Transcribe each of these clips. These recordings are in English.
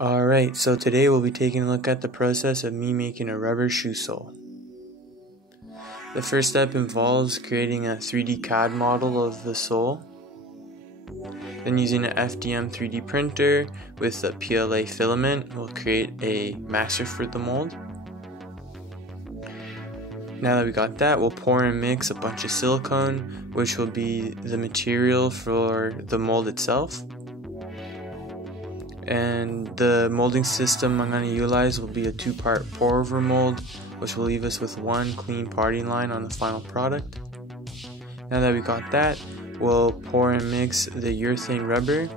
Alright, so today we'll be taking a look at the process of me making a rubber shoe sole. The first step involves creating a 3D CAD model of the sole. Then using an FDM 3D printer with a PLA filament, we'll create a master for the mold. Now that we got that, we'll pour and mix a bunch of silicone, which will be the material for the mold itself. And the molding system I'm going to utilize will be a 2-part pour over mold, which will leave us with one clean parting line on the final product. Now that we got that, we'll pour and mix the urethane rubber,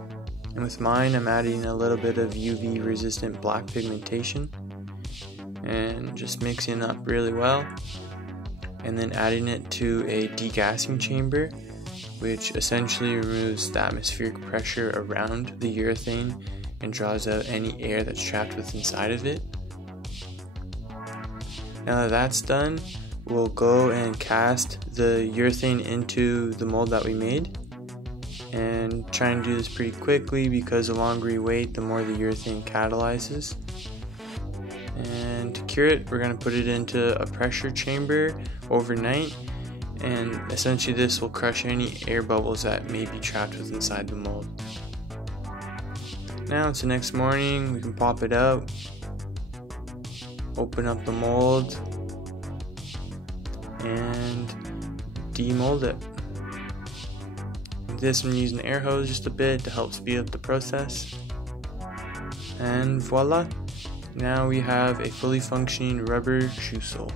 and with mine I'm adding a little bit of UV resistant black pigmentation and just mixing it up really well, and then adding it to a degassing chamber, which essentially removes the atmospheric pressure around the urethane and draws out any air that's trapped within inside of it. Now that that's done, we'll go and cast the urethane into the mold that we made, and try and do this pretty quickly because the longer we wait, the more the urethane catalyzes. And to cure it, we're going to put it into a pressure chamber overnight, and essentially this will crush any air bubbles that may be trapped within inside the mold. Now it's the next morning, we can pop it out, open up the mold, and demold it. With this I'm using an air hose just a bit to help speed up the process. And voila! Now we have a fully functioning rubber shoe sole.